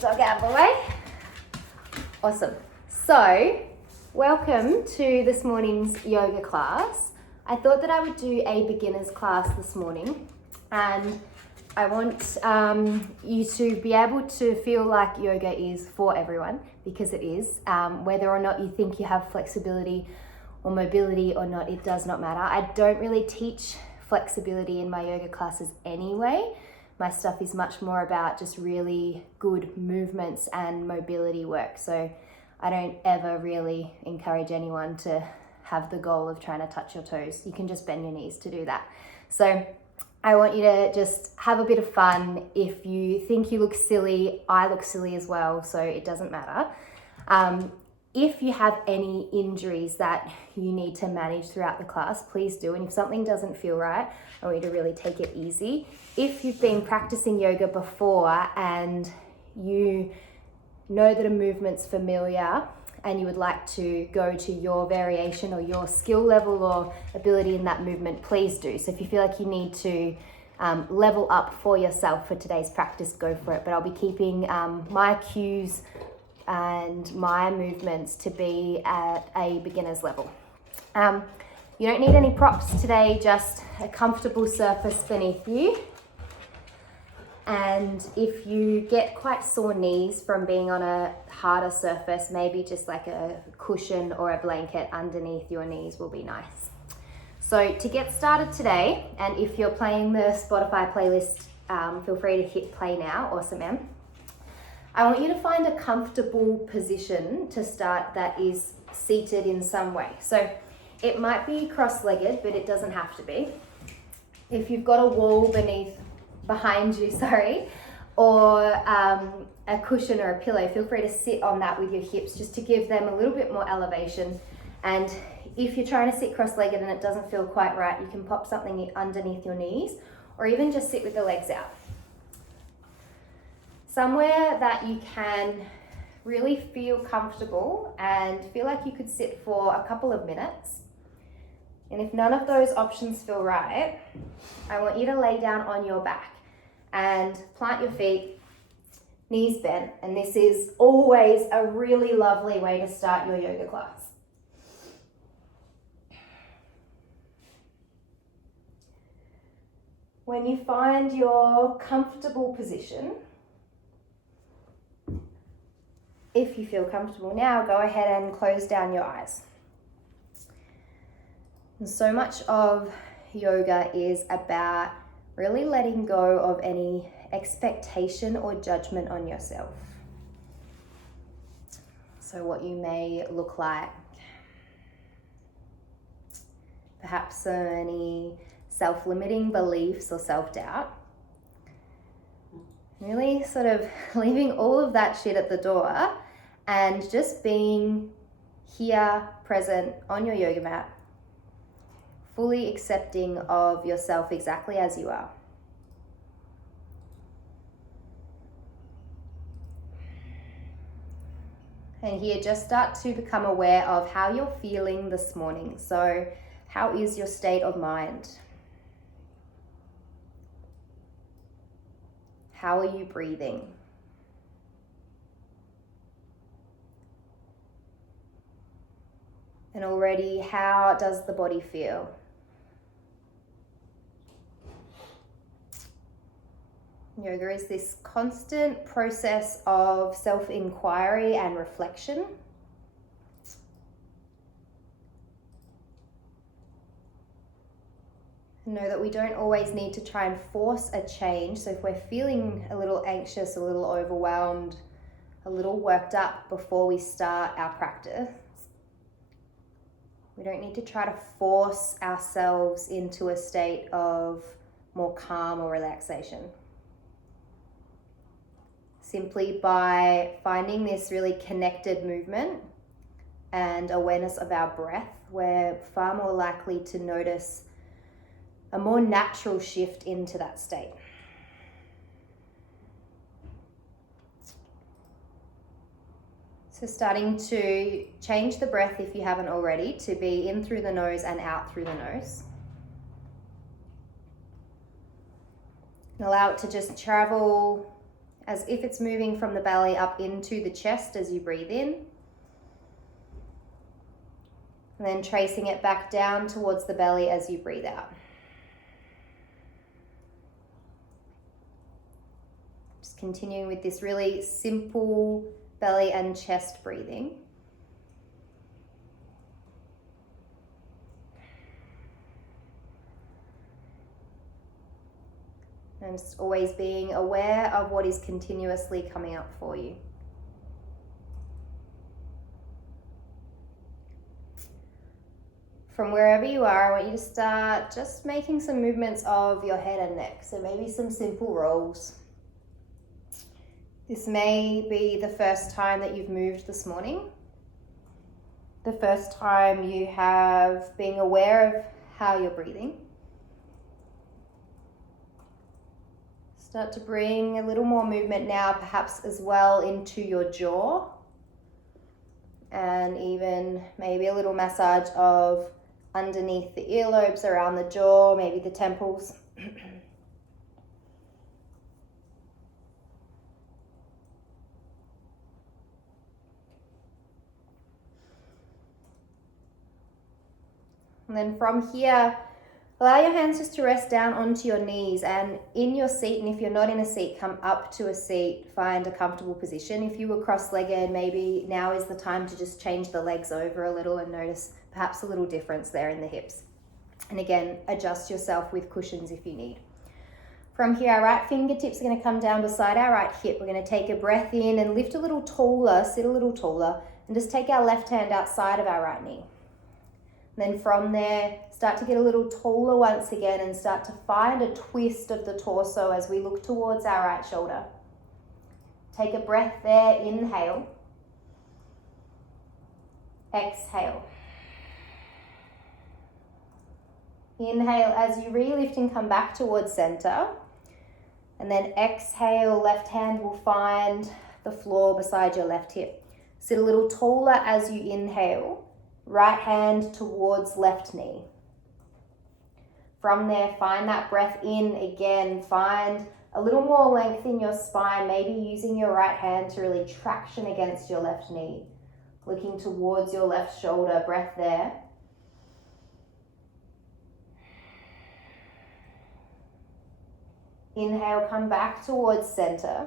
dog out of the way. Awesome. So, welcome to this morning's yoga class. I thought that I would do a beginner's class this morning, and I want you to be able to feel like yoga is for everyone, because it is. Whether or not you think you have flexibility or mobility or not, it does not matter. I don't really teach flexibility in my yoga classes anyway. My stuff is much more about just really good movements and mobility work. So I don't ever really encourage anyone to have the goal of trying to touch your toes. You can just bend your knees to do that. So I want you to just have a bit of fun. If you think you look silly, I look silly as well, so it doesn't matter. If you have any injuries that you need to manage throughout the class, please do. And if something doesn't feel right, I want you to really take it easy. If you've been practicing yoga before and you know that a movement's familiar and you would like to go to your variation or your skill level or ability in that movement, please do. So if you feel like you need to level up for yourself for today's practice, go for it. But I'll be keeping my cues and my movements to be at a beginner's level. You don't need any props today, just a comfortable surface beneath you. And if you get quite sore knees from being on a harder surface, maybe just like a cushion or a blanket underneath your knees will be nice. So to get started today, and if you're playing the Spotify playlist, feel free to hit play now, awesome Em. I want you to find a comfortable position to start that is seated in some way. So it might be cross-legged, but it doesn't have to be. If you've got a wall behind you, or a cushion or a pillow, feel free to sit on that with your hips just to give them a little bit more elevation. And if you're trying to sit cross-legged and it doesn't feel quite right, you can pop something underneath your knees or even just sit with the legs out. Somewhere that you can really feel comfortable and feel like you could sit for a couple of minutes. And if none of those options feel right, I want you to lay down on your back and plant your feet, knees bent. And this is always a really lovely way to start your yoga class. When you find your comfortable position, if you feel comfortable now, go ahead and close down your eyes. And so much of yoga is about really letting go of any expectation or judgment on yourself. So what you may look like, perhaps any self-limiting beliefs or self-doubt. Really sort of leaving all of that shit at the door and just being here, present on your yoga mat, fully accepting of yourself exactly as you are. And here, just start to become aware of how you're feeling this morning. So, how is your state of mind? How are you breathing? And already, how does the body feel? Yoga is this constant process of self-inquiry and reflection. Know that we don't always need to try and force a change. So if we're feeling a little anxious, a little overwhelmed, a little worked up before we start our practice, we don't need to try to force ourselves into a state of more calm or relaxation. Simply by finding this really connected movement and awareness of our breath, we're far more likely to notice a more natural shift into that state. So starting to change the breath, if you haven't already, to be in through the nose and out through the nose. And allow it to just travel as if it's moving from the belly up into the chest as you breathe in. And then tracing it back down towards the belly as you breathe out. Just continuing with this really simple belly and chest breathing. And just always being aware of what is continuously coming up for you. From wherever you are, I want you to start just making some movements of your head and neck. So maybe some simple rolls. This may be the first time that you've moved this morning. The first time you have been aware of how you're breathing. Start to bring a little more movement now, perhaps as well into your jaw. And even maybe a little massage of underneath the earlobes, around the jaw, maybe the temples. And then from here, allow your hands just to rest down onto your knees, and in your seat, and if you're not in a seat, come up to a seat, find a comfortable position. If you were cross-legged, maybe now is the time to just change the legs over a little and notice perhaps a little difference there in the hips. And again, adjust yourself with cushions if you need. From here, our right fingertips are going to come down beside our right hip. We're going to take a breath in and lift a little taller, sit a little taller, and just take our left hand outside of our right knee. And then from there, start to get a little taller once again and start to find a twist of the torso as we look towards our right shoulder. Take a breath there, inhale. Exhale. Inhale as you relift and come back towards center. And then exhale, left hand will find the floor beside your left hip. Sit a little taller as you inhale. Right hand towards left knee. From there, find that breath in again. Find a little more length in your spine, maybe using your right hand to really traction against your left knee. Looking towards your left shoulder, breath there. Inhale, come back towards center.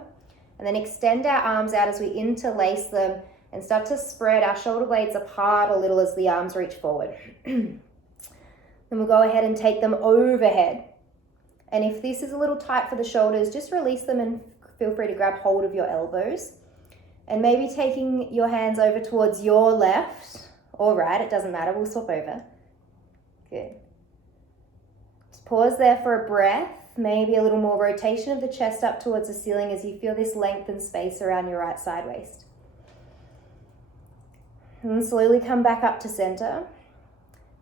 And then extend our arms out as we interlace them and start to spread our shoulder blades apart a little as the arms reach forward. Then we'll go ahead and take them overhead. And if this is a little tight for the shoulders, just release them and feel free to grab hold of your elbows. And maybe taking your hands over towards your left or right, it doesn't matter, we'll swap over. Good. Just pause there for a breath. Maybe a little more rotation of the chest up towards the ceiling as you feel this length and space around your right side waist. And then slowly come back up to center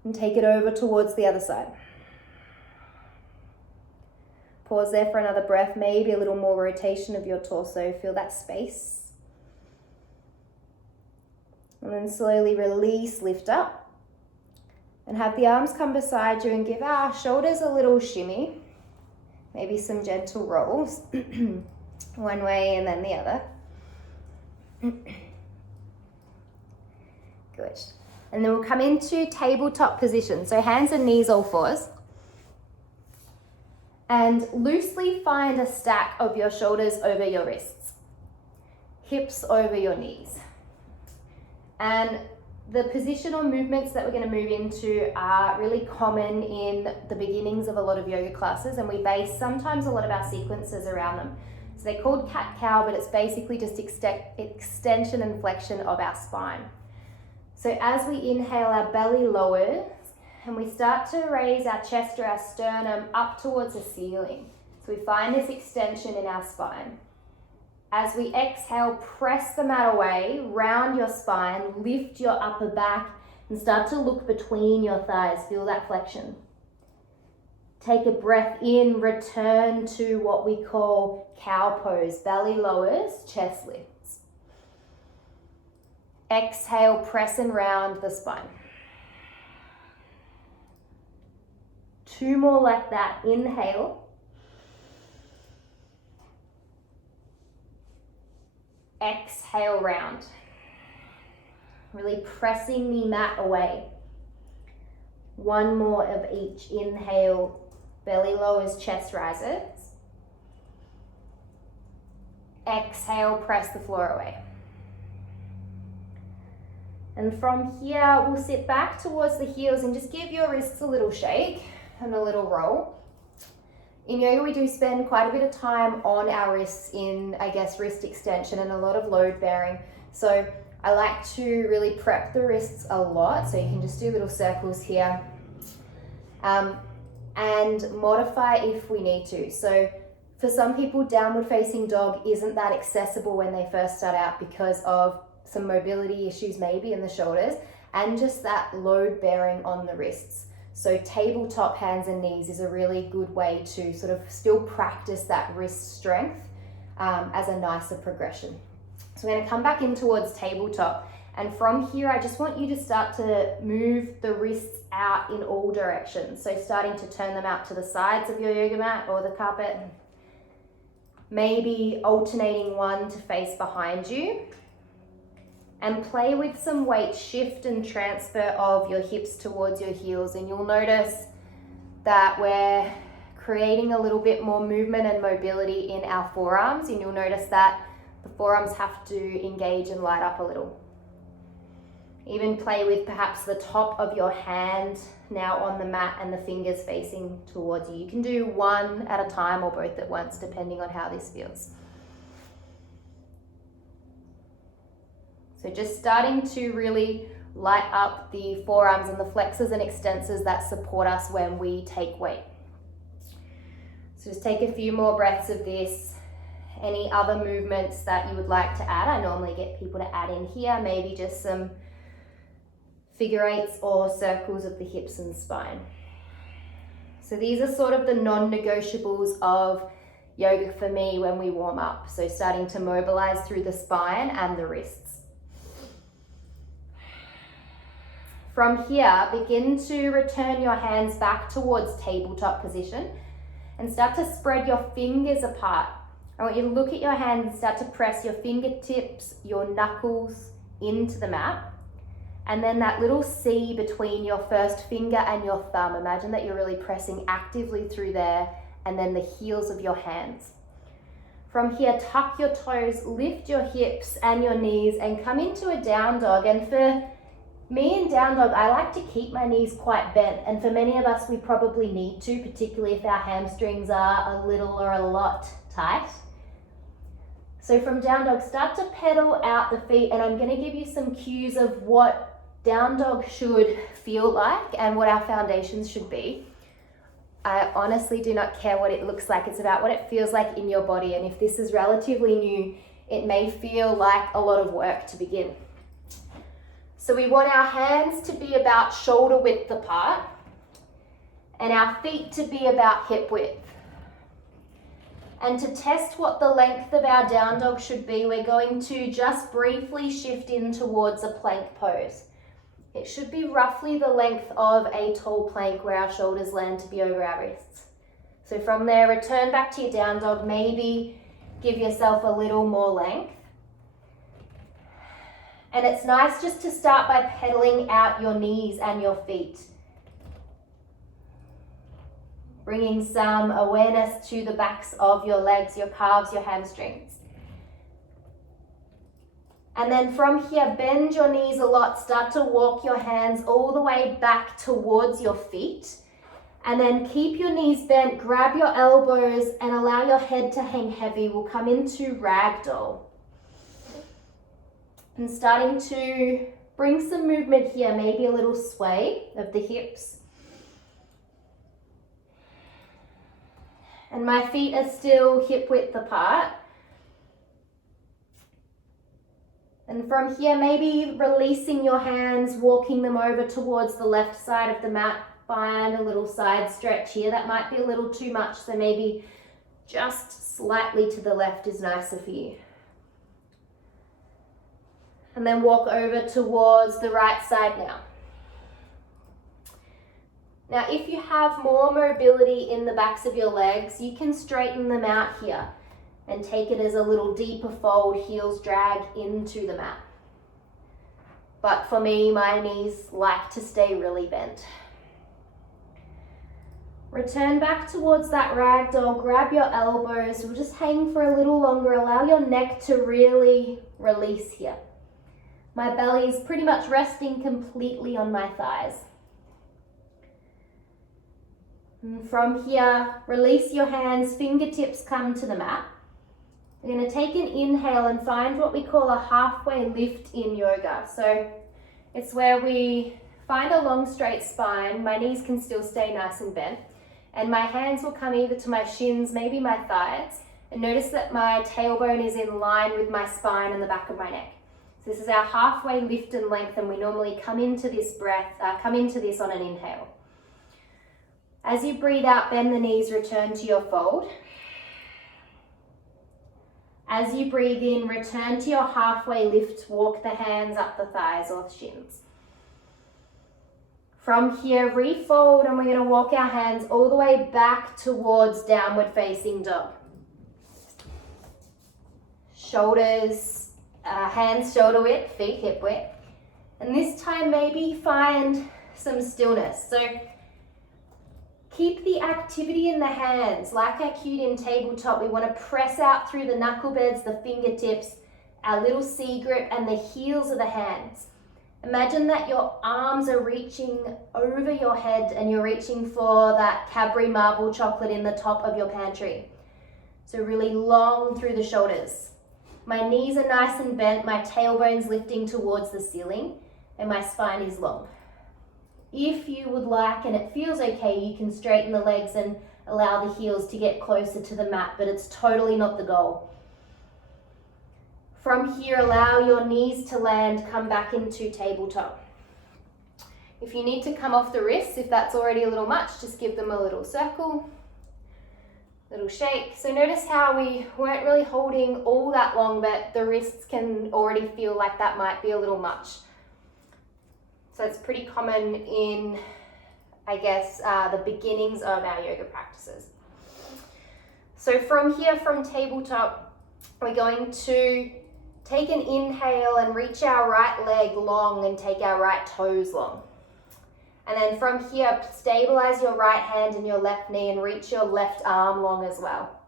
and take it over towards the other side. Pause there for another breath, maybe a little more rotation of your torso. Feel that space. And then slowly release, lift up. And have the arms come beside you and give our shoulders a little shimmy. Maybe some gentle rolls. One way and then the other. Good. And then we'll come into tabletop position. So hands and knees all fours. And loosely find a stack of your shoulders over your wrists. Hips over your knees. And the positional movements that we're going to move into are really common in the beginnings of a lot of yoga classes, and we base sometimes a lot of our sequences around them. So they're called cat-cow, but it's basically just extension and flexion of our spine. So as we inhale, our belly lowers and we start to raise our chest or our sternum up towards the ceiling. So we find this extension in our spine. As we exhale, press the mat away, round your spine, lift your upper back and start to look between your thighs. Feel that flexion. Take a breath in, return to what we call cow pose. Belly lowers, chest lifts. Exhale, press and round the spine. 2 more like that. Inhale. exhale round. Really pressing the mat away. One more of each. Inhale, belly lowers, chest rises. Exhale, press the floor away. And from here, we'll sit back towards the heels and just give your wrists a little shake and a little roll. In yoga, we do spend quite a bit of time on our wrists in, wrist extension and a lot of load bearing. So I like to really prep the wrists a lot. So you can just do little circles here and modify if we need to. So for some people, downward facing dog isn't that accessible when they first start out because of some mobility issues maybe in the shoulders and just that load bearing on the wrists. So tabletop hands and knees is a really good way to sort of still practice that wrist strength as a nicer progression. So we're going to come back in towards tabletop, and from here I just want you to start to move the wrists out in all directions. So starting to turn them out to the sides of your yoga mat or the carpet, maybe alternating one to face behind you. And play with some weight shift and transfer of your hips towards your heels. And you'll notice that we're creating a little bit more movement and mobility in our forearms. And you'll notice that the forearms have to engage and light up a little. Even play with perhaps the top of your hand now on the mat and the fingers facing towards you. You can do one at a time or both at once, depending on how this feels. So just starting to really light up the forearms and the flexors and extensors that support us when we take weight. So just take a few more breaths of this. Any other movements that you would like to add? I normally get people to add in here, maybe just some figure eights or circles of the hips and spine. So these are sort of the non-negotiables of yoga for me when we warm up. So starting to mobilize through the spine and the wrists. From here, begin to return your hands back towards tabletop position and start to spread your fingers apart. I want you to look at your hands and start to press your fingertips, your knuckles into the mat. And then that little C between your first finger and your thumb. Imagine that you're really pressing actively through there, and then the heels of your hands. From here, tuck your toes, lift your hips and your knees and come into a down dog. And for me in down dog, I like to keep my knees quite bent, and for many of us, we probably need to, particularly if our hamstrings are a little or a lot tight. So from down dog, start to pedal out the feet, and I'm going to give you some cues of what down dog should feel like and what our foundations should be. I honestly do not care what it looks like. It's about what it feels like in your body, and if this is relatively new, it may feel like a lot of work to begin. So we want our hands to be about shoulder width apart and our feet to be about hip width. And to test what the length of our down dog should be, we're going to just briefly shift in towards a plank pose. It should be roughly the length of a tall plank where our shoulders land to be over our wrists. So from there, return back to your down dog, maybe give yourself a little more length. And it's nice just to start by pedaling out your knees and your feet. Bringing some awareness to the backs of your legs, your calves, your hamstrings. And then from here, bend your knees a lot. Start to walk your hands all the way back towards your feet. And then keep your knees bent, grab your elbows and allow your head to hang heavy. We'll come into ragdoll. And starting to bring some movement here, maybe a little sway of the hips. And my feet are still hip width apart. And from here, maybe releasing your hands, walking them over towards the left side of the mat. Find a little side stretch here. That might be a little too much, so maybe just slightly to the left is nicer for you. And then walk over towards the right side now. Now, if you have more mobility in the backs of your legs, you can straighten them out here. and take it as a little deeper fold, heels drag into the mat. But for me, my knees like to stay really bent. Return back towards that ragdoll, grab your elbows, we'll just hang for a little longer, allow your neck to really release here. My belly is pretty much resting completely on my thighs. And from here, release your hands, fingertips come to the mat. We're going to take an inhale and find what we call a halfway lift in yoga. So it's where we find a long straight spine, my knees can still stay nice and bent, and my hands will come either to my shins, maybe my thighs, and notice that my tailbone is in line with my spine and the back of my neck. So this is our halfway lift and length, and we normally come into this on an inhale. As you breathe out, bend the knees, return to your fold. As you breathe in, return to your halfway lift, walk the hands up the thighs or the shins. From here, refold, and we're going to walk our hands all the way back towards downward facing dog. Shoulders, hands shoulder width, feet hip width. And this time maybe find some stillness. So keep the activity in the hands. Like I cued in tabletop, we want to press out through the knuckle beds, the fingertips, our little C grip, and the heels of the hands. Imagine that your arms are reaching over your head and you're reaching for that Cadbury marble chocolate in the top of your pantry. So really long through the shoulders. My knees are nice and bent, my tailbone's lifting towards the ceiling, and my spine is long. If you would like, and it feels okay, you can straighten the legs and allow the heels to get closer to the mat, but it's totally not the goal. From here, allow your knees to land, come back into tabletop. If you need to come off the wrists, if that's already a little much, just give them a little circle, little shake. So notice how we weren't really holding all that long, but the wrists can already feel like that might be a little much. So it's pretty common in, I guess, the beginnings of our yoga practices. So from here, from tabletop, we're going to take an inhale and reach our right leg long and take our right toes long. And then from here, stabilize your right hand and your left knee and reach your left arm long as well.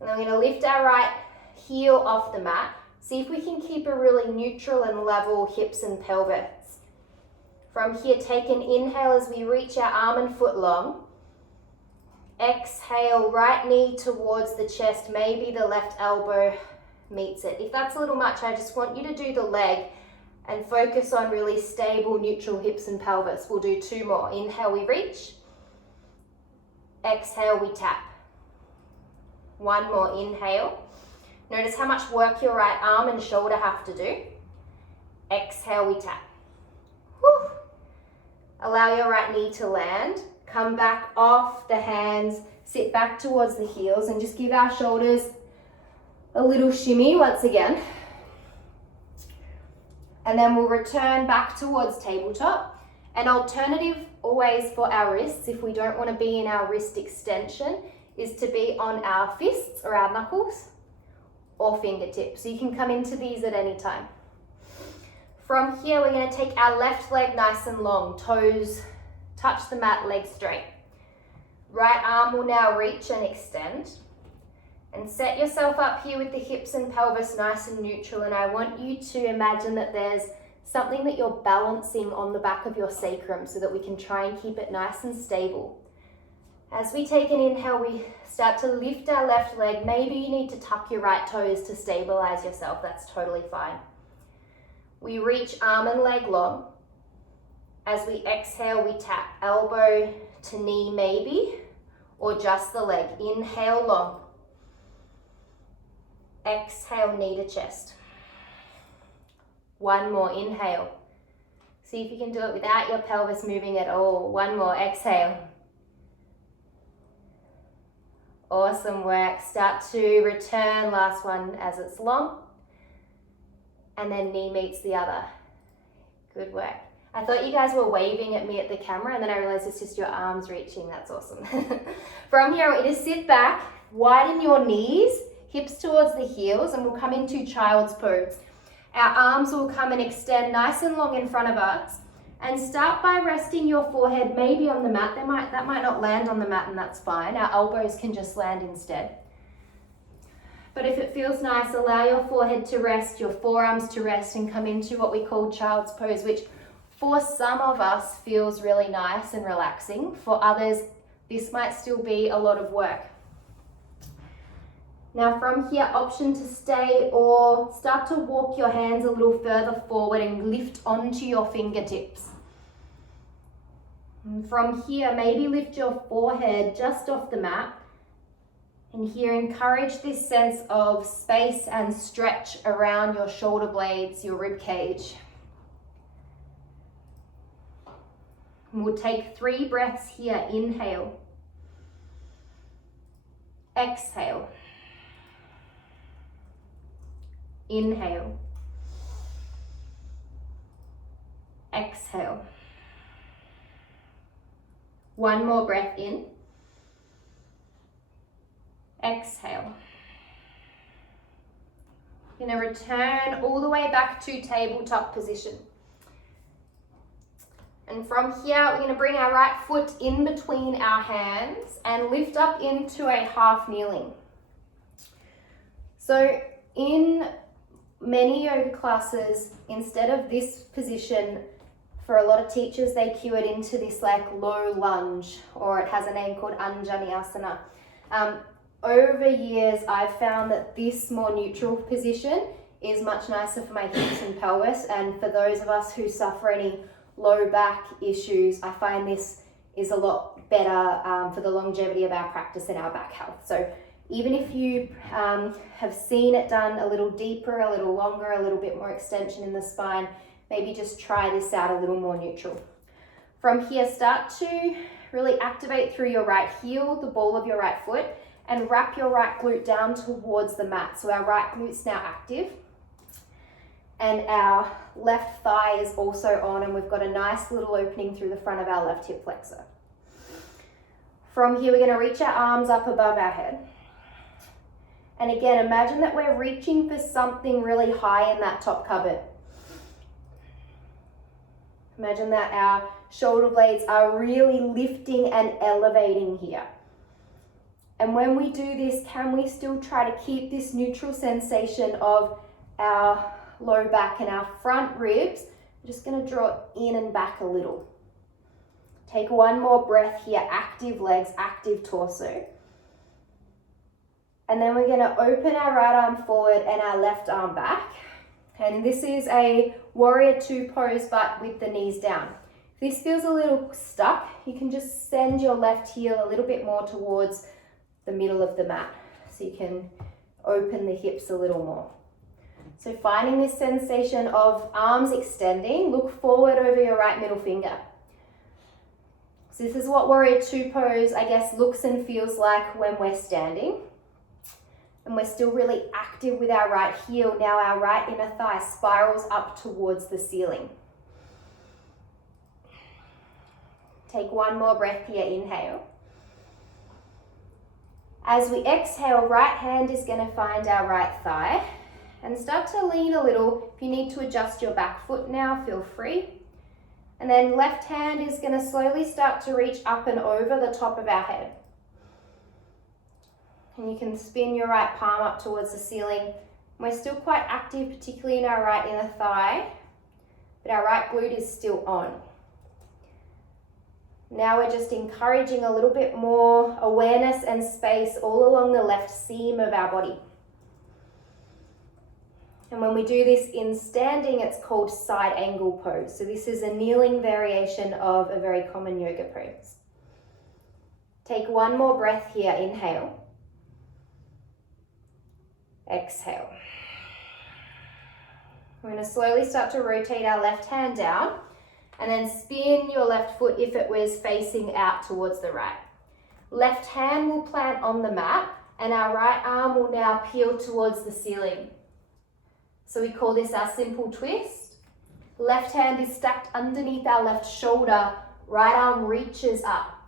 And then we're going to lift our right heel off the mat. See if we can keep a really neutral and level hips and pelvis. From here, take an inhale as we reach our arm and foot long. Exhale, right knee towards the chest, maybe the left elbow meets it. If that's a little much, I just want you to do the leg and focus on really stable, neutral hips and pelvis. We'll do two more. Inhale, we reach. Exhale, we tap. One more, inhale. Notice how much work your right arm and shoulder have to do. Exhale, we tap. Whew. Allow your right knee to land. Come back off the hands, sit back towards the heels, and just give our shoulders a little shimmy once again. And then we'll return back towards tabletop. An alternative always for our wrists, if we don't want to be in our wrist extension, is to be on our fists or our knuckles or fingertips. So you can come into these at any time. From here, we're going to take our left leg nice and long, toes touch the mat, legs straight. Right arm will now reach and extend. And set yourself up here with the hips and pelvis nice and neutral. And I want you to imagine that there's something that you're balancing on the back of your sacrum so that we can try and keep it nice and stable. As we take an inhale, we start to lift our left leg. Maybe you need to tuck your right toes to stabilize yourself. That's totally fine. We reach arm and leg long. As we exhale, we tap elbow to knee maybe, or just the leg. Inhale long. Exhale, knee to chest. One more, inhale. See if you can do it without your pelvis moving at all. One more, exhale. Awesome work. Start to return, last one as it's long. And then knee meets the other. Good work. I thought you guys were waving at me at the camera, and then I realized it's just your arms reaching. That's awesome. From here, I want you to sit back, widen your knees, hips towards the heels, and we'll come into child's pose. Our arms will come and extend nice and long in front of us, and start by resting your forehead maybe on the mat. That might not land on the mat, and that's fine. Our elbows can just land instead. But if it feels nice, allow your forehead to rest, your forearms to rest, and come into what we call child's pose, which for some of us feels really nice and relaxing. For others, this might still be a lot of work. Now from here, option to stay or start to walk your hands a little further forward and lift onto your fingertips. And from here, maybe lift your forehead just off the mat. And here, encourage this sense of space and stretch around your shoulder blades, your rib cage. And we'll take 3 breaths here. Inhale. Exhale. Inhale. Exhale. One more breath in. Exhale. You're going to return all the way back to tabletop position. And from here, we're going to bring our right foot in between our hands and lift up into a half kneeling. So in many yoga classes, instead of this position, for a lot of teachers, they cue it into this like low lunge, or it has a name called Anjaneyasana. Over years, I've found that this more neutral position is much nicer for my hips and pelvis, and for those of us who suffer any low back issues, I find this is a lot better for the longevity of our practice and our back health. So even if you have seen it done a little deeper, a little longer, a little bit more extension in the spine, maybe just try this out a little more neutral. From here, start to really activate through your right heel, the ball of your right foot, and wrap your right glute down towards the mat. So our right glute's now active, and our left thigh is also on, and we've got a nice little opening through the front of our left hip flexor. From here, we're going to reach our arms up above our head. And again, imagine that we're reaching for something really high in that top cupboard. Imagine that our shoulder blades are really lifting and elevating here. And when we do this, can we still try to keep this neutral sensation of our low back and our front ribs? I'm just going to draw it in and back a little. Take one more breath here, active legs, active torso. And then we're going to open our right arm forward and our left arm back. And this is a warrior 2 pose, but with the knees down. If this feels a little stuck, you can just send your left heel a little bit more towards the middle of the mat, so you can open the hips a little more. So finding this sensation of arms extending, look forward over your right middle finger. So this is what warrior 2 pose, I guess, looks and feels like when we're standing. And we're still really active with our right heel. Now our right inner thigh spirals up towards the ceiling. Take one more breath here, inhale. As we exhale, right hand is going to find our right thigh and start to lean a little. If you need to adjust your back foot now, feel free. And then left hand is going to slowly start to reach up and over the top of our head. And you can spin your right palm up towards the ceiling. We're still quite active, particularly in our right inner thigh, but our right glute is still on. Now we're just encouraging a little bit more awareness and space all along the left seam of our body. And when we do this in standing, it's called side angle pose. So this is a kneeling variation of a very common yoga pose. Take one more breath here, inhale. Exhale. We're going to slowly start to rotate our left hand down and then spin your left foot if it was facing out towards the right. Left hand will plant on the mat and our right arm will now peel towards the ceiling. So we call this our simple twist. Left hand is stacked underneath our left shoulder, right arm reaches up.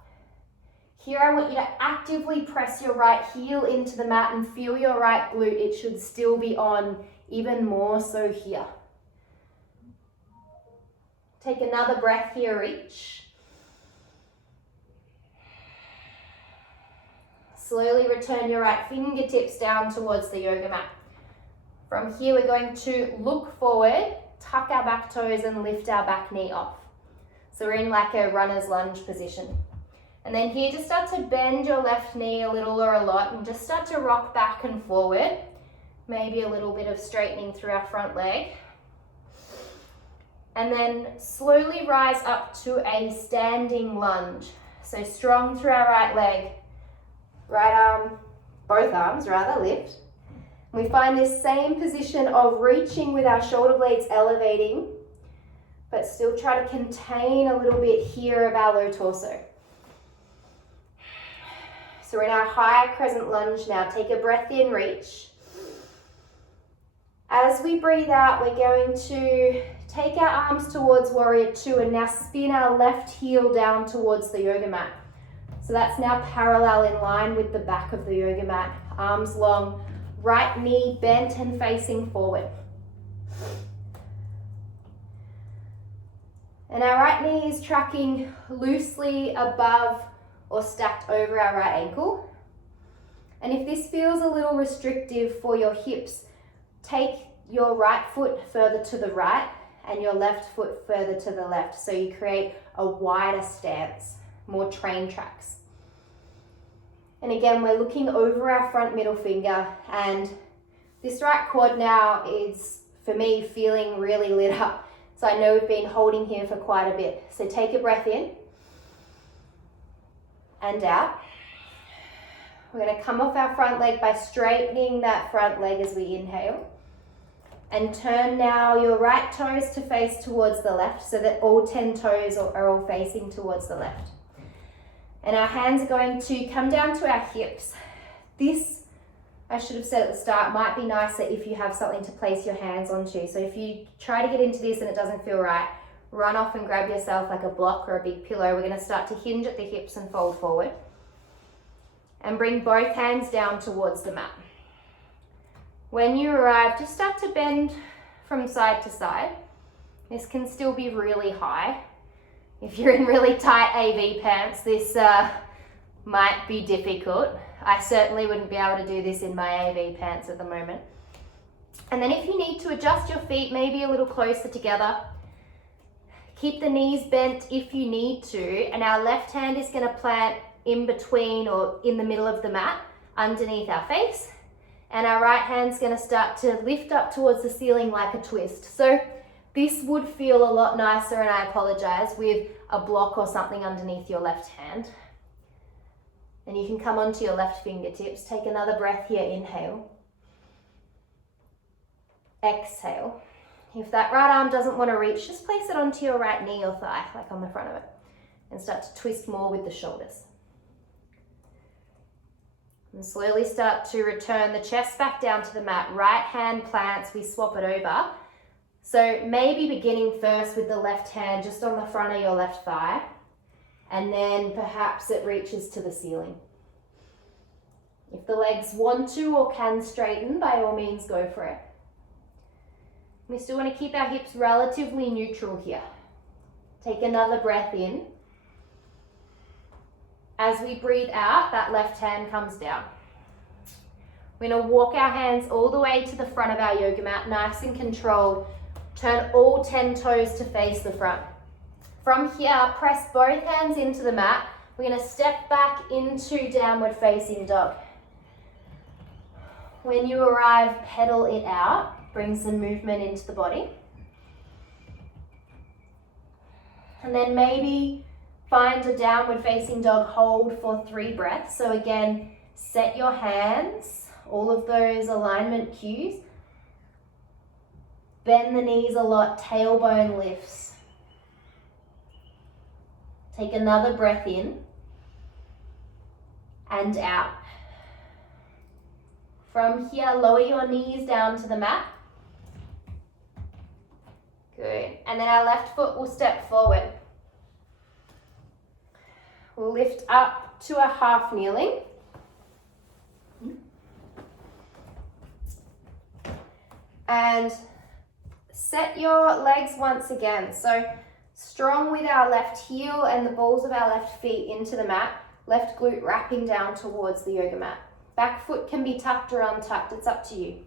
Here I want you to actively press your right heel into the mat and feel your right glute. It should still be on, even more so here. Take another breath here each. Slowly return your right fingertips down towards the yoga mat. From here, we're going to look forward, tuck our back toes and lift our back knee off. So we're in like a runner's lunge position. And then here, just start to bend your left knee a little or a lot and just start to rock back and forward. Maybe a little bit of straightening through our front leg. And then slowly rise up to a standing lunge. So strong through our right leg. Right arm, both arms rather, lift. We find this same position of reaching with our shoulder blades elevating, but still try to contain a little bit here of our low torso. So we're in our high crescent lunge now. Take a breath in, reach. As we breathe out, we're going to take our arms towards warrior two and now spin our left heel down towards the yoga mat. So that's now parallel in line with the back of the yoga mat. Arms long, right knee bent and facing forward. And our right knee is tracking loosely above or stacked over our right ankle. And if this feels a little restrictive for your hips, take your right foot further to the right and your left foot further to the left, so you create a wider stance, more train tracks. And again, we're looking over our front middle finger, and this right quad now is, for me, feeling really lit up. So I know we've been holding here for quite a bit. So take a breath in and out. We're going to come off our front leg by straightening that front leg as we inhale. And turn now your right toes to face towards the left, so that all 10 toes are all facing towards the left. And our hands are going to come down to our hips. This, I should have said at the start, might be nicer if you have something to place your hands onto. So if you try to get into this and it doesn't feel right, run off and grab yourself like a block or a big pillow. We're going to start to hinge at the hips and fold forward. And bring both hands down towards the mat. When you arrive, just start to bend from side to side. This can still be really high. If you're in really tight AV pants, this might be difficult. I certainly wouldn't be able to do this in my AV pants at the moment. And then if you need to adjust your feet maybe a little closer together, keep the knees bent if you need to, and our left hand is going to plant in between or in the middle of the mat underneath our face. And our right hand's going to start to lift up towards the ceiling like a twist. So this would feel a lot nicer, and I apologize, with a block or something underneath your left hand. And you can come onto your left fingertips. Take another breath here, inhale. Exhale. If that right arm doesn't want to reach, just place it onto your right knee or thigh, like on the front of it. And start to twist more with the shoulders. And slowly start to return the chest back down to the mat. Right hand plants, we swap it over. So maybe beginning first with the left hand just on the front of your left thigh. And then perhaps it reaches to the ceiling. If the legs want to or can straighten, by all means go for it. We still want to keep our hips relatively neutral here. Take another breath in. As we breathe out, that left hand comes down. We're going to walk our hands all the way to the front of our yoga mat, nice and controlled. Turn all 10 toes to face the front. From here, press both hands into the mat. We're going to step back into downward facing dog. When you arrive, pedal it out. Bring some movement into the body. And then maybe find a downward facing dog hold for 3 breaths. So again, set your hands, all of those alignment cues. Bend the knees a lot, tailbone lifts. Take another breath in and out. From here, lower your knees down to the mat. Good. And then our left foot will step forward. we'll lift up to a half kneeling. And set your legs once again. So strong with our left heel and the balls of our left feet into the mat. Left glute wrapping down towards the yoga mat. Back foot can be tucked or untucked, it's up to you.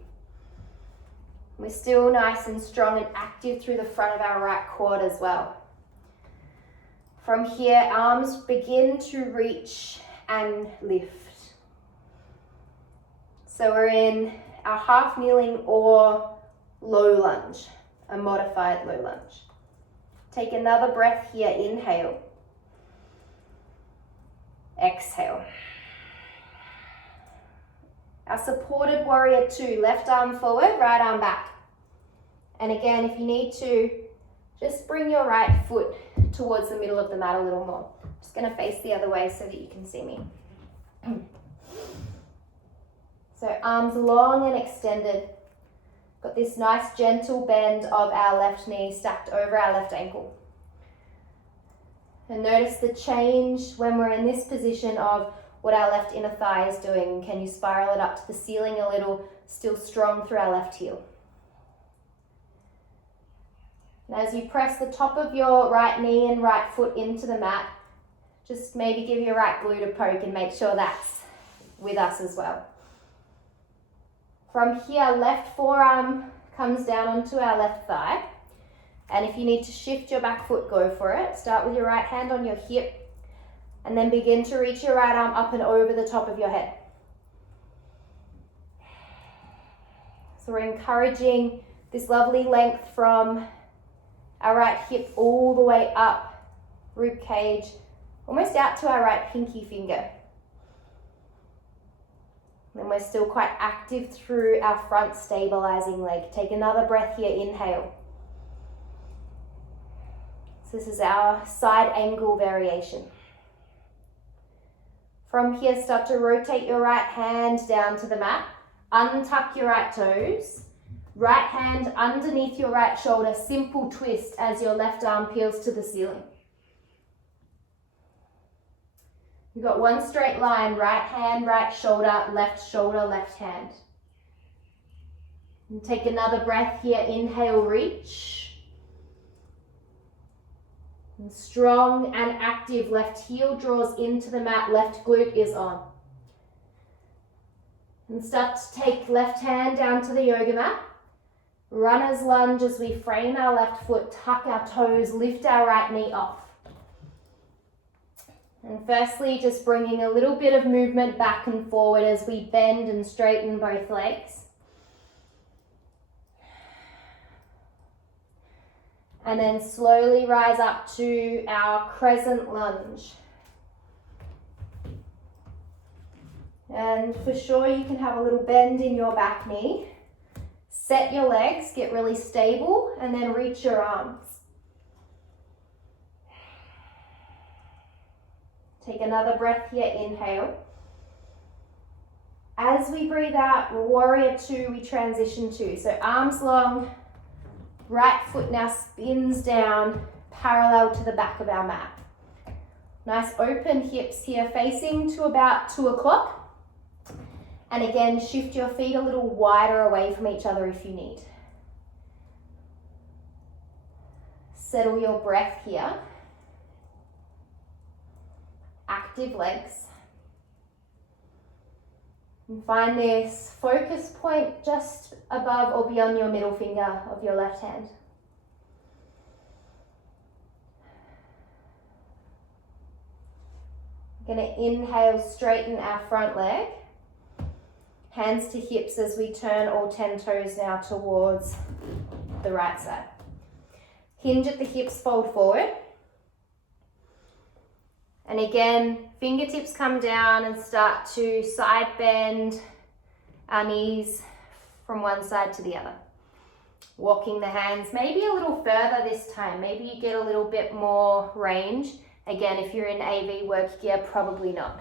We're still nice and strong and active through the front of our right quad as well. From here, arms begin to reach and lift. So we're in our half kneeling or low lunge, a modified low lunge. Take another breath here, inhale. Exhale. Our supported warrior 2, left arm forward, right arm back. And again, if you need to, just bring your right foot towards the middle of the mat a little more. I'm just going to face the other way so that you can see me. So arms long and extended. Got this nice gentle bend of our left knee stacked over our left ankle. And notice the change when we're in this position of what our left inner thigh is doing. Can you spiral it up to the ceiling a little, still strong through our left heel. And as you press the top of your right knee and right foot into the mat, just maybe give your right glute a poke and make sure that's with us as well. From here, left forearm comes down onto our left thigh. And if you need to shift your back foot, go for it. Start with your right hand on your hip and then begin to reach your right arm up and over the top of your head. So we're encouraging this lovely length from our right hip all the way up, rib cage, almost out to our right pinky finger. And we're still quite active through our front stabilizing leg. Take another breath here, inhale. So this is our side angle variation. From here, start to rotate your right hand down to the mat. Untuck your right toes. Right hand underneath your right shoulder. Simple twist as your left arm peels to the ceiling. You've got one straight line, right hand, right shoulder, left hand. And take another breath here, inhale, reach. And strong and active, left heel draws into the mat, left glute is on. And start to take left hand down to the yoga mat. Runner's lunge as we frame our left foot, tuck our toes, lift our right knee off. And firstly, just bringing a little bit of movement back and forward as we bend and straighten both legs. And then slowly rise up to our crescent lunge. And for sure, you can have a little bend in your back knee. Set your legs, get really stable, and then reach your arms. Take another breath here, inhale. As we breathe out, warrior 2, we transition to. So arms long, right foot now spins down, parallel to the back of our mat. Nice open hips here, facing to about 2 o'clock. And again, shift your feet a little wider away from each other if you need. Settle your breath here. Active legs. And find this focus point just above or beyond your middle finger of your left hand. We're going to inhale, straighten our front leg. Hands to hips as we turn all 10 toes now towards the right side. Hinge at the hips, fold forward. And again, fingertips come down and start to side bend our knees from one side to the other. Walking the hands maybe a little further this time. Maybe you get a little bit more range. Again, if you're in AV work gear, probably not.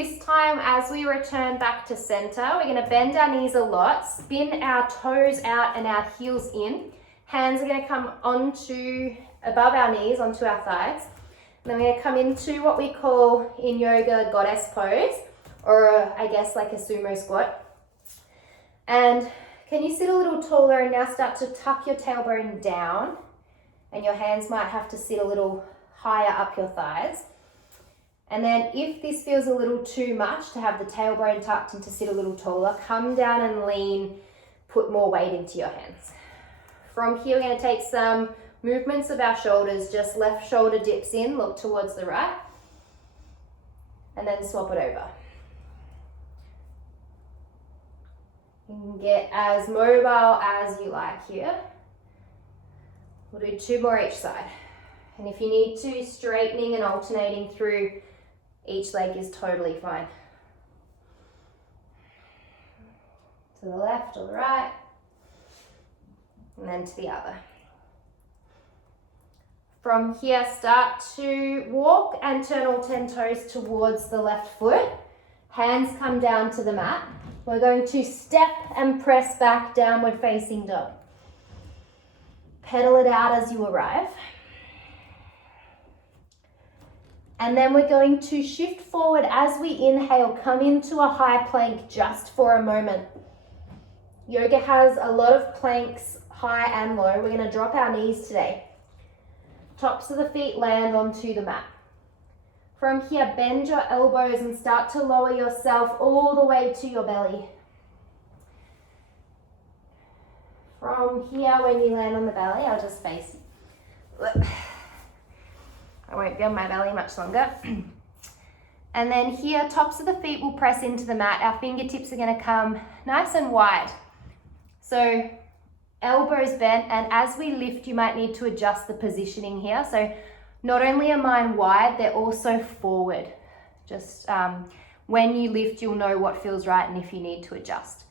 This time, as we return back to center, we're going to bend our knees a lot, spin our toes out and our heels in. Hands are going to come onto above our knees, onto our thighs. And then we're going to come into what we call in yoga goddess pose, or I guess like a sumo squat. And can you sit a little taller and now start to tuck your tailbone down, and your hands might have to sit a little higher up your thighs. And then if this feels a little too much to have the tailbone tucked and to sit a little taller, come down and lean, put more weight into your hands. From here, we're going to take some movements of our shoulders. Just left shoulder dips in, look towards the right, and then swap it over. You can get as mobile as you like here. We'll do 2 more each side. And if you need to, straightening and alternating through each leg is totally fine. To the left or the right, and then to the other. From here, start to walk and turn all 10 toes towards the left foot. Hands come down to the mat. We're going to step and press back, downward facing dog. Pedal it out as you arrive. And then we're going to shift forward as we inhale, come into a high plank just for a moment. Yoga has a lot of planks, high and low. We're going to drop our knees today. Tops of the feet land onto the mat. From here, bend your elbows and start to lower yourself all the way to your belly. From here, when you land on the belly, I'll just face you. I won't be on my belly much longer. And then here, tops of the feet will press into the mat. Our fingertips are going to come nice and wide. So elbows bent, and as we lift, you might need to adjust the positioning here. So not only are mine wide, they're also forward. Just when you lift, you'll know what feels right and if you need to adjust.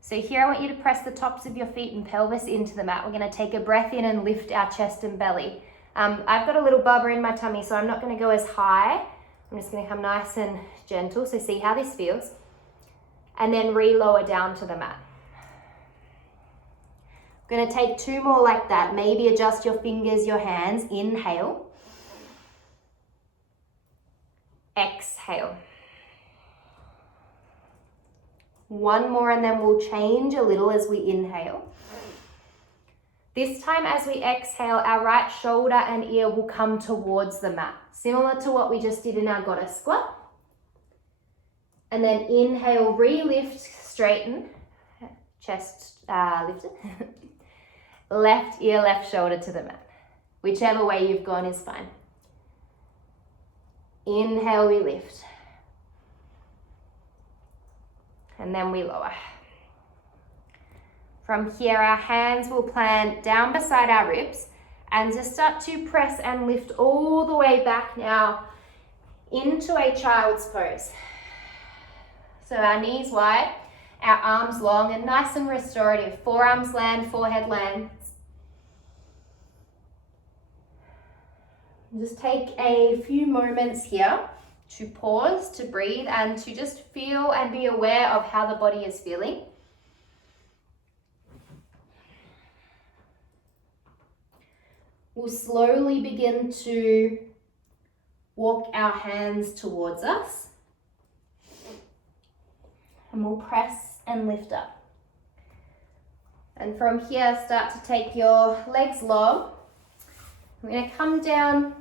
So here I want you to press the tops of your feet and pelvis into the mat. We're going to take a breath in and lift our chest and belly. I've got a little bubba in my tummy, so I'm not going to go as high. I'm just going to come nice and gentle. So see how this feels. And then re-lower down to the mat. I'm going to take 2 more like that. Maybe adjust your fingers, your hands. Inhale. Exhale. 1 more, and then we'll change a little as we inhale. This time as we exhale, our right shoulder and ear will come towards the mat, similar to what we just did in our goddess squat. And then inhale, re-lift, straighten, chest lifted. Left ear, left shoulder to the mat. Whichever way you've gone is fine. Inhale, we lift. And then we lower. From here, our hands will plant down beside our ribs and just start to press and lift all the way back now into a child's pose. So our knees wide, our arms long and nice and restorative. Forearms land, forehead lands. Just take a few moments here to pause, to breathe, and to just feel and be aware of how the body is feeling. We'll slowly begin to walk our hands towards us. And we'll press and lift up. And from here, start to take your legs long. We're going to come down.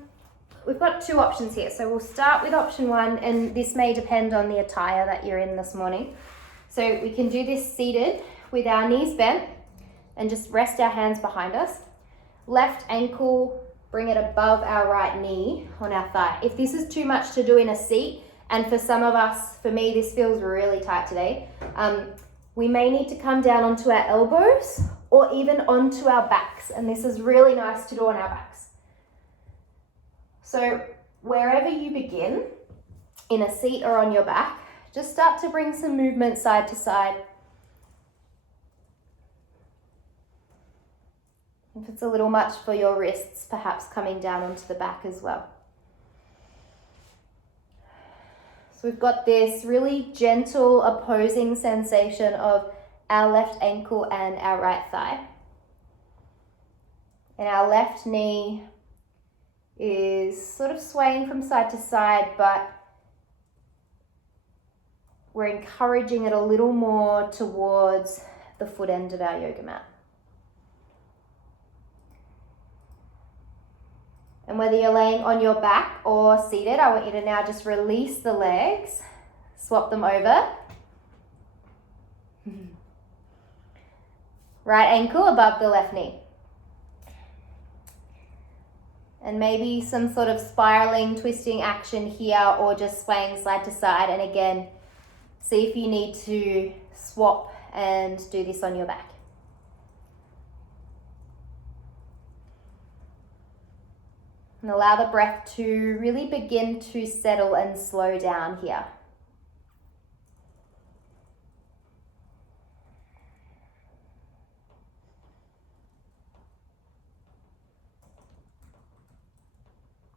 We've got 2 options here. So we'll start with option 1, and this may depend on the attire that you're in this morning. So we can do this seated with our knees bent and just rest our hands behind us. Left ankle, bring it above our right knee on our thigh. If this is too much to do in a seat, and for some of us, for me, this feels really tight today, we may need to come down onto our elbows or even onto our backs. And this is really nice to do on our backs. So wherever you begin, in a seat or on your back, just start to bring some movement side to side. If it's a little much for your wrists, perhaps coming down onto the back as well. So we've got this really gentle opposing sensation of our left ankle and our right thigh. And our left knee is sort of swaying from side to side, but we're encouraging it a little more towards the foot end of our yoga mat. And whether you're laying on your back or seated, I want you to now just release the legs, swap them over. Right ankle above the left knee. And maybe some sort of spiraling, twisting action here, or just swaying side to side. And again, see if you need to swap and do this on your back. And allow the breath to really begin to settle and slow down here.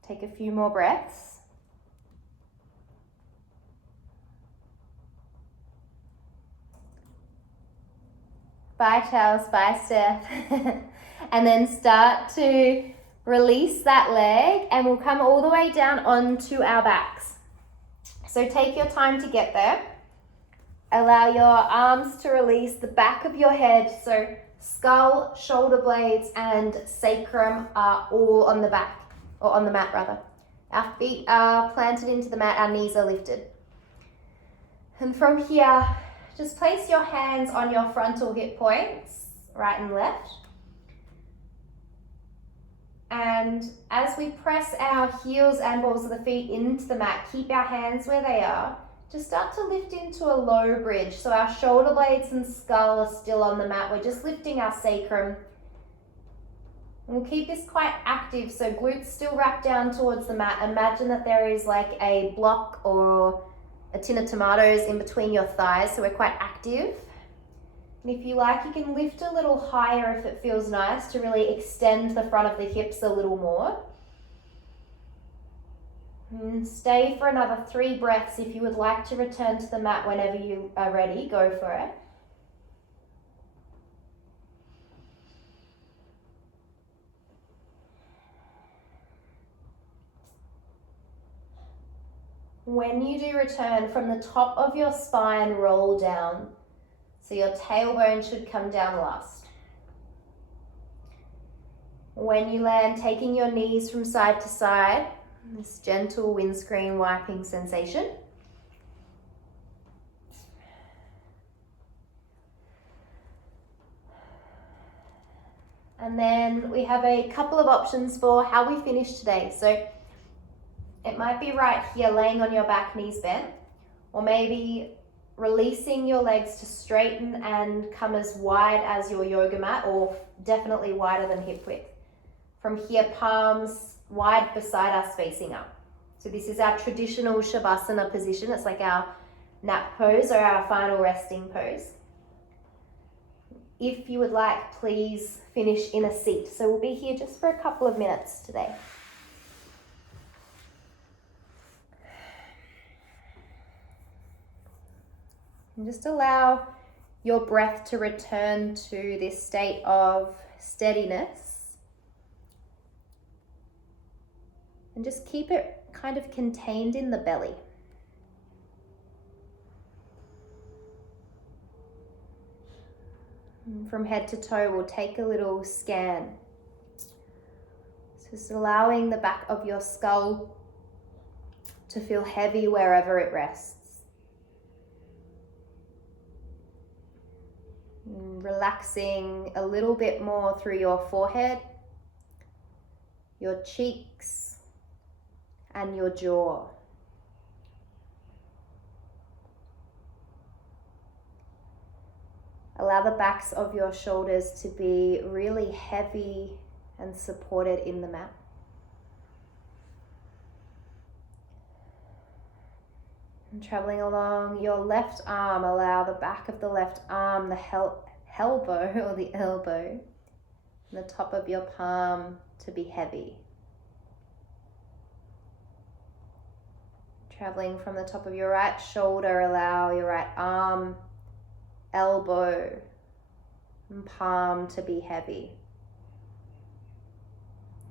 Take a few more breaths. Bye, Charles. Bye, Steph. And then start to release that leg, and we'll come all the way down onto our backs. So take your time to get there. Allow your arms to release the back of your head. So skull, shoulder blades, and sacrum are all on the back. Or on the mat rather. Our feet are planted into the mat, our knees are lifted. And from here, just place your hands on your frontal hip points, right and left. And as we press our heels and balls of the feet into the mat, keep our hands where they are. Just start to lift into a low bridge. So our shoulder blades and skull are still on the mat. We're just lifting our sacrum. We'll keep this quite active, so glutes still wrap down towards the mat. Imagine that there is like a block or a tin of tomatoes in between your thighs, so we're quite active. And if you like, you can lift a little higher if it feels nice to really extend the front of the hips a little more. And stay for another 3 breaths. If you would like to return to the mat whenever you are ready, go for it. When you do return, from the top of your spine, roll down. So your tailbone should come down last. When you land, taking your knees from side to side, this gentle windscreen wiping sensation. And then we have a couple of options for how we finish today. So it might be right here, laying on your back, knees bent, or maybe releasing your legs to straighten and come as wide as your yoga mat, or definitely wider than hip width. From here, palms wide beside us facing up. So this is our traditional Shavasana position. It's like our nap pose or our final resting pose. If you would like, please finish in a seat. So we'll be here just for a couple of minutes today. And just allow your breath to return to this state of steadiness. And just keep it kind of contained in the belly. And from head to toe, we'll take a little scan. Just allowing the back of your skull to feel heavy wherever it rests. Relaxing a little bit more through your forehead, your cheeks, and your jaw. Allow the backs of your shoulders to be really heavy and supported in the mat. And traveling along your left arm, allow the back of the left arm, the elbow or the elbow, and the top of your palm to be heavy. Traveling from the top of your right shoulder, allow your right arm, elbow, and palm to be heavy.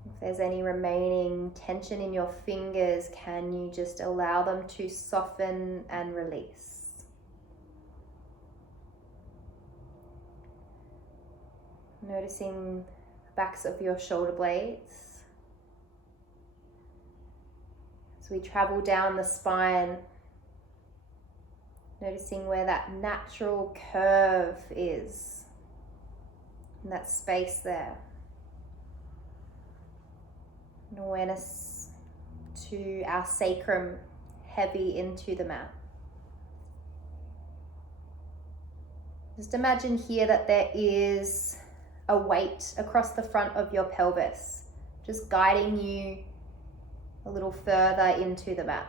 If there's any remaining tension in your fingers, can you just allow them to soften and release? Noticing the backs of your shoulder blades. As we travel down the spine, noticing where that natural curve is, in that space there. An awareness to our sacrum heavy into the mat. Just imagine here that there is a weight across the front of your pelvis, just guiding you a little further into the mat.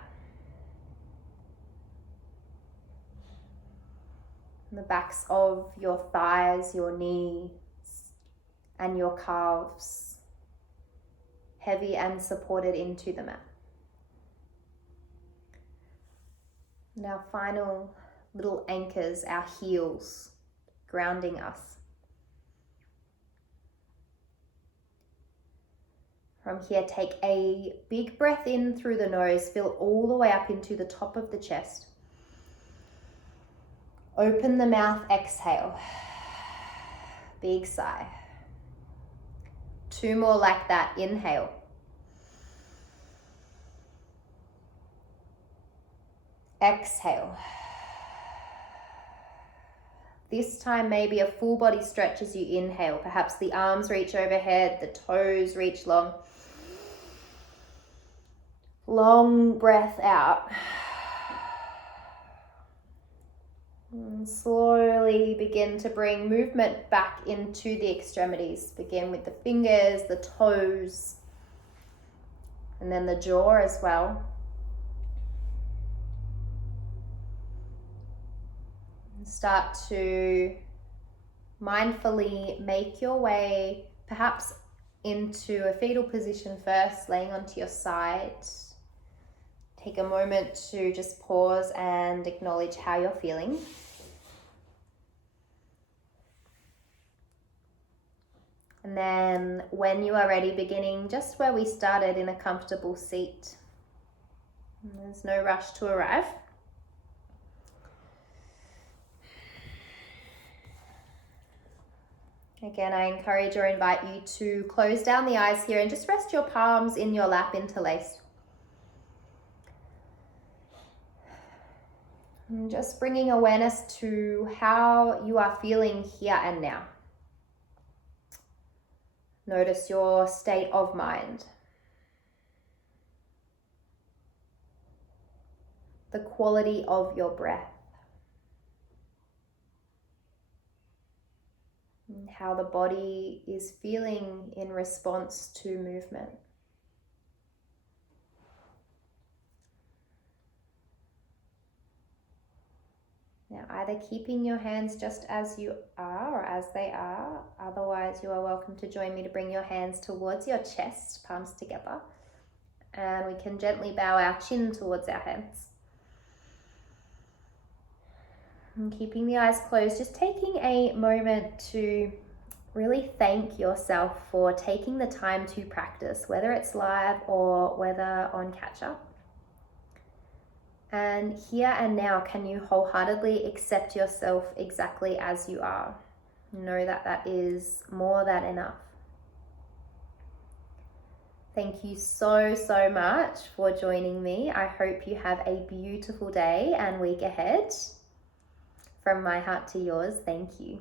And the backs of your thighs, your knees, and your calves, heavy and supported into the mat. And our final little anchors, our heels, grounding us. From here, take a big breath in through the nose, fill all the way up into the top of the chest. Open the mouth, exhale. Big sigh. 2 more like that, inhale. Exhale. This time maybe a full body stretch as you inhale. Perhaps the arms reach overhead, the toes reach long. Long breath out. And slowly begin to bring movement back into the extremities. Begin with the fingers, the toes, and then the jaw as well. Start to mindfully make your way perhaps into a fetal position first, laying onto your side. Take a moment to just pause and acknowledge how you're feeling. And then when you are ready, beginning just where we started, in a comfortable seat. There's no rush to arrive. Again, I encourage or invite you to close down the eyes here and just rest your palms in your lap interlaced. And just bringing awareness to how you are feeling here and now. Notice your state of mind. The quality of your breath. And how the body is feeling in response to movement. Now, either keeping your hands just as you are or as they are, otherwise you are welcome to join me to bring your hands towards your chest, palms together, and we can gently bow our chin towards our hands. And keeping the eyes closed, just taking a moment to really thank yourself for taking the time to practice, whether it's live or whether on catch up. And here and now, can you wholeheartedly accept yourself exactly as you are? Know that that is more than enough. Thank you so, so much for joining me. I hope you have a beautiful day and week ahead. From my heart to yours, thank you.